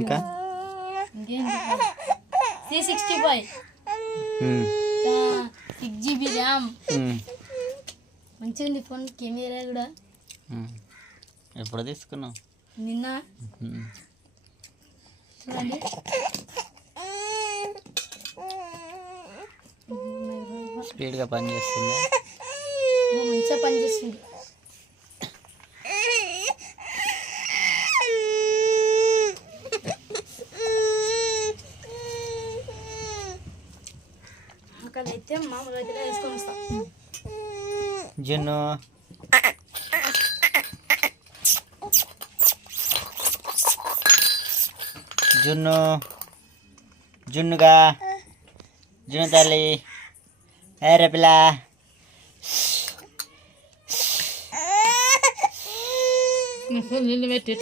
ఇంకా C65 6GB RAM మంచిగా ఉంది ఫోన్. కెమెరా కూడా ఎప్పుడు తీసుకున్నావు? నిన్న. చూడండి స్పీడ్గా పని చేస్తుంది, మంచిగా పని చేస్తుంది. అయితే మామూలుగా అయితే వేసుకొని వస్తాం. జున్ను జున్ను జున్నుగా జున్ను తల్లి రేపిల్ల నిన్ను పెట్టి